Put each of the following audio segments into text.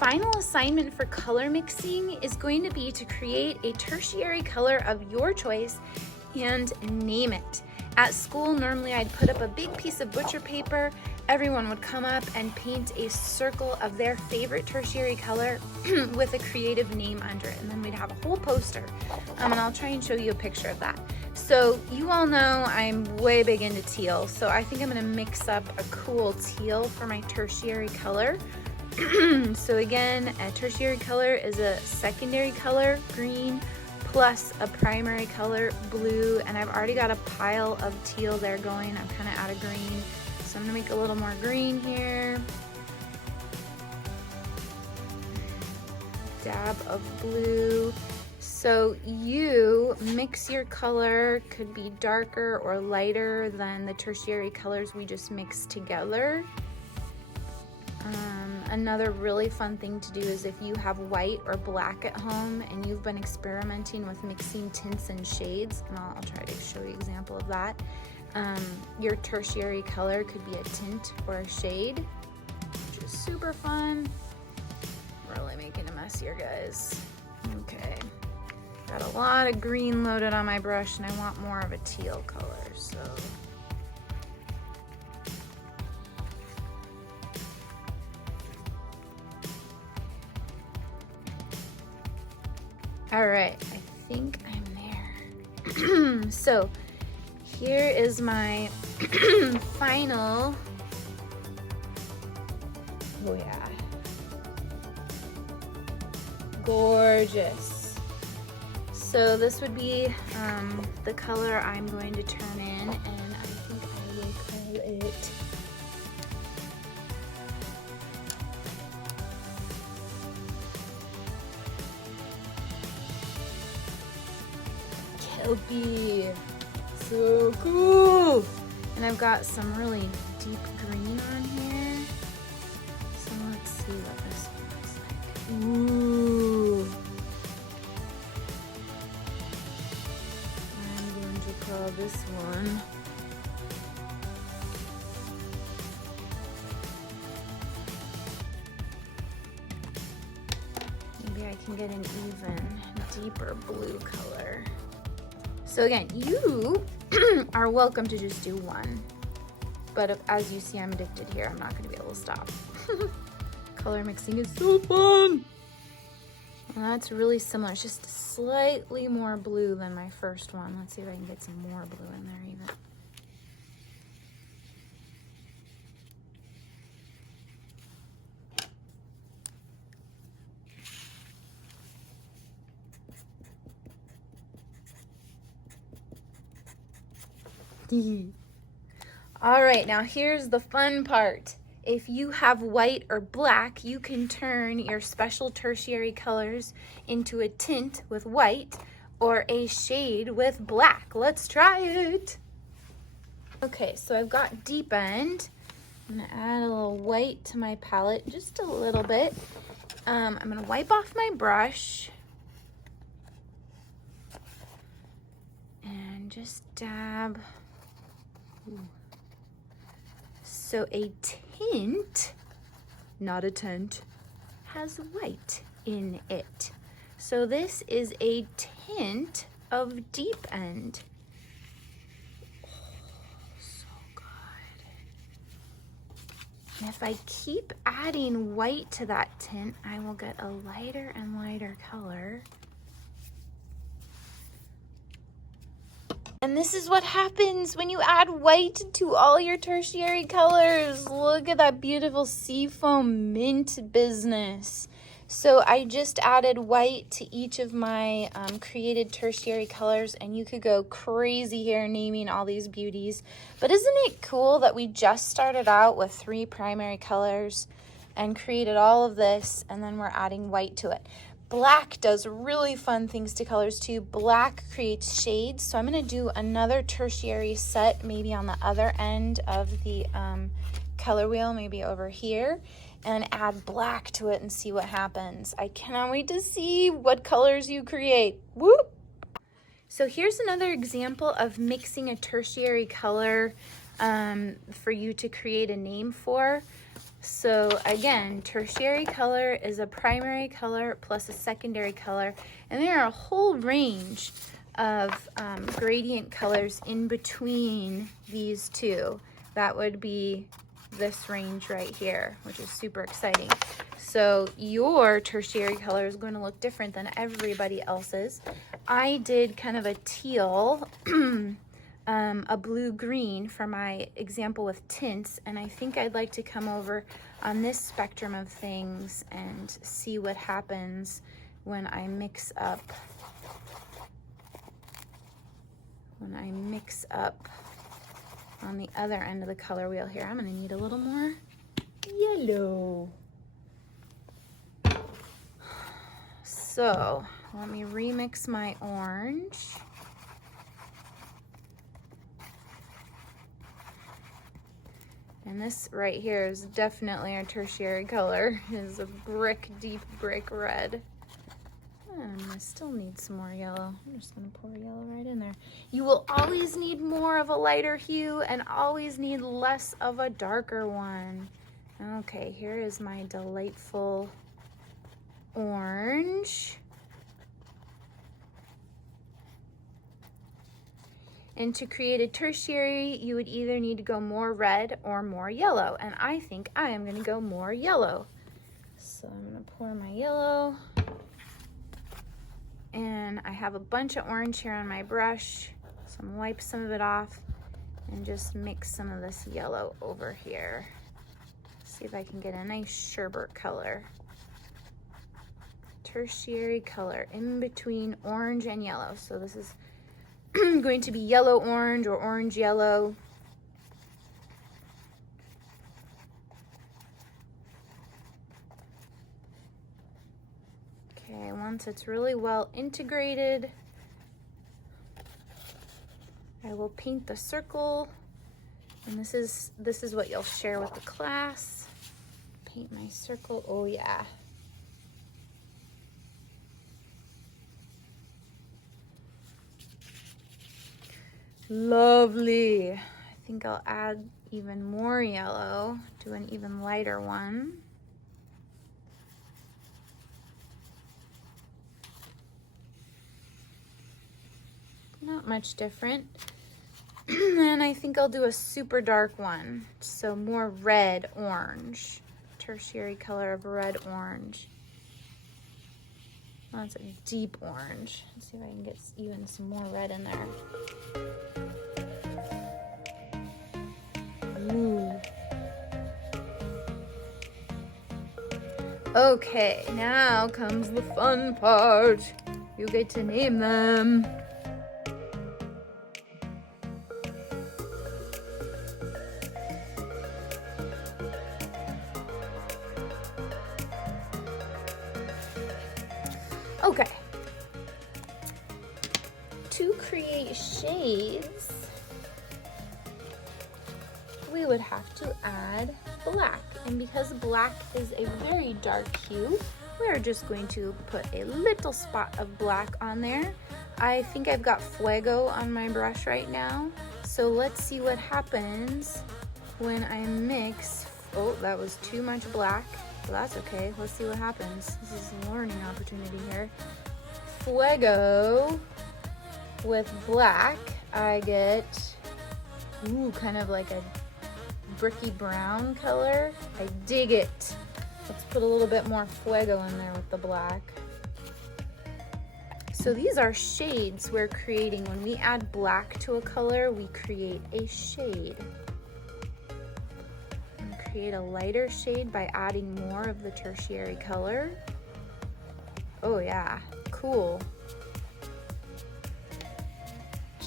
final assignment for color mixing is going to be to create a tertiary color of your choice and name it. At school, normally I'd put up a big piece of butcher paper. Everyone would come up and paint a circle of their favorite tertiary color with a creative name under it. And then we'd have a whole poster. And I'll try and show you a picture of that. So you all know I'm way big into teal. So I think I'm gonna mix up a cool teal for my tertiary color. So again, a tertiary color is a secondary color, green, plus a primary color, blue, and I've already got a pile of teal there going. I'm kind of out of green, so I'm gonna make a little more green here. Dab of blue. So you mix your color, could be darker or lighter than the tertiary colors we just mixed together. Another really fun thing to do is if you have white or black at home and you've been experimenting with mixing tints and shades, and I'll try to show you an example of that. Your tertiary color could be a tint or a shade, which is super fun. Really making a mess here, guys. Okay, got a lot of green loaded on my brush and I want more of a teal color, so. All right, I think I'm there. So here is my final, oh yeah, gorgeous. So this would be the color I'm going to turn in, and I think I will call it Kelpie. So cool. And I've got some really deep green on here. So let's see what this one looks like. Ooh. I'm going to call this one maybe I can get an even deeper blue color. So again, you are welcome to just do one, but as you see, I'm addicted here. I'm not going to be able to stop. Color mixing is so fun. And that's really similar. It's just slightly more blue than my first one. Let's see if I can get some more blue in there even. All right, now here's the fun part. If you have white or black, you can turn your special tertiary colors into a tint with white or a shade with black. Let's try it. Okay, so I've got deep end. I'm gonna add a little white to my palette, just a little bit. I'm gonna wipe off my brush and just dab. Ooh. So a tint, not a tint, has white in it. So this is a tint of deep end. Oh, so good. And if I keep adding white to that tint, I will get a lighter and lighter color. And this is what happens when you add white to all your tertiary colors. Look at that beautiful seafoam mint business. So I just added white to each of my created tertiary colors, and you could go crazy here naming all these beauties. But isn't it cool that we just started out with 3 primary colors and created all of this, and then we're adding white to it? Black does really fun things to colors too. Black creates shades. So I'm gonna do another tertiary set, maybe on the other end of the color wheel, maybe over here, and add black to it and see what happens. I cannot wait to see what colors you create. Whoop! So here's another example of mixing a tertiary color for you to create a name for. So again, tertiary color is a primary color plus a secondary color, and there are a whole range of gradient colors in between these two. That would be this range right here, which is super exciting. So your tertiary color is going to look different than everybody else's. I did kind of a teal, a blue-green for my example with tints, and I think I'd like to come over on this spectrum of things and see what happens when I mix up on the other end of the color wheel here. I'm gonna need a little more yellow. So let me remix my orange. And this right here is definitely a tertiary color. It is a deep brick red. And I still need some more yellow. I'm just gonna pour yellow right in there. You will always need more of a lighter hue and always need less of a darker one. Okay, here is my delightful orange. And to create a tertiary, you would either need to go more red or more yellow. And I think I am gonna go more yellow. So I'm gonna pour my yellow. And I have a bunch of orange here on my brush. So I'm gonna wipe some of it off and just mix some of this yellow over here. See if I can get a nice sherbet color. Tertiary color in between orange and yellow. So this is going to be yellow orange or orange yellow. Okay, once it's really well integrated, I will paint the circle. And this is what you'll share with the class. Paint my circle. Oh yeah. Lovely. I think I'll add even more yellow, do an even lighter one. Not much different. And I think I'll do a super dark one. So more red orange. Tertiary color of red orange. Oh, it's a deep orange. Let's see if I can get even some more red in there. Ooh. Okay, now comes the fun part. You get to name them. Okay. To create shades, we would have to add black. And because black is a very dark hue, we're just going to put a little spot of black on there. I think I've got Fuego on my brush right now. So let's see what happens when I mix. Oh, that was too much black. Well, that's okay. Let's see what happens. This is a learning opportunity here. Fuego with black, I get, ooh, kind of like a bricky brown color. I dig it. Let's put a little bit more Fuego in there with the black. So these are shades we're creating. When we add black to a color, we create a shade. And create a lighter shade by adding more of the tertiary color. Oh yeah, cool.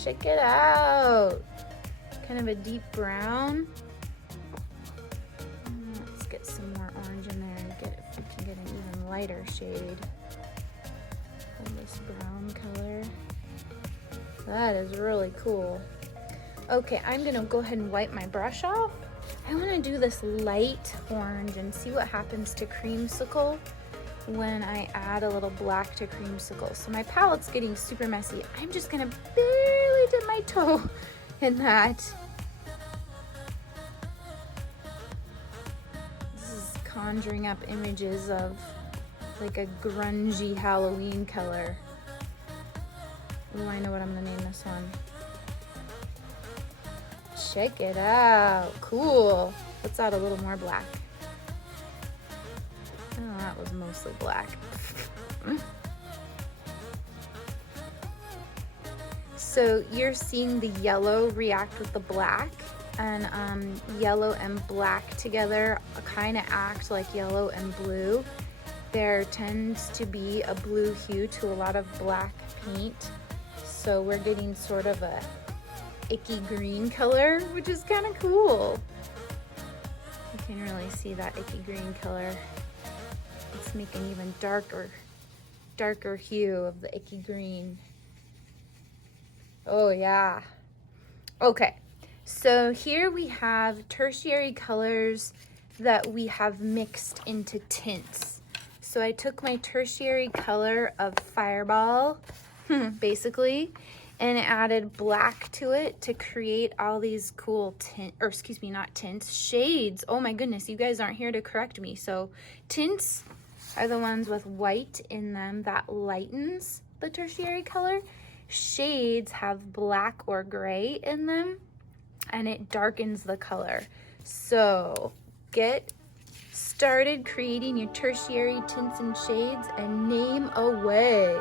Check it out. Kind of a deep brown. Let's get some more orange in there and if we can get an even lighter shade of this brown color. That is really cool. Okay, I'm gonna go ahead and wipe my brush off. I wanna do this light orange and see what happens to creamsicle when I add a little black to creamsicle. So my palette's getting super messy. I'm just gonna barely dip my toe in that. This conjuring up images of like a grungy Halloween color. Oh, I know what I'm gonna name this one. Check it out. Cool. Let's add a little more black. Oh, that was mostly black. So you're seeing the yellow react with the black, and yellow and black together kind of act like yellow and blue. There tends to be a blue hue to a lot of black paint, so we're getting sort of a icky green color, which is kind of cool. You can really see that icky green color. Let's make an even darker hue of the icky green. Oh yeah. Okay, so here we have tertiary colors that we have mixed into tints. So I took my tertiary color of Fireball, basically, and added black to it to create all these cool shades. Oh my goodness, you guys aren't here to correct me. So tints are the ones with white in them that lightens the tertiary color. Shades have black or gray in them, and it darkens the color. So get started creating your tertiary tints and shades, and name away.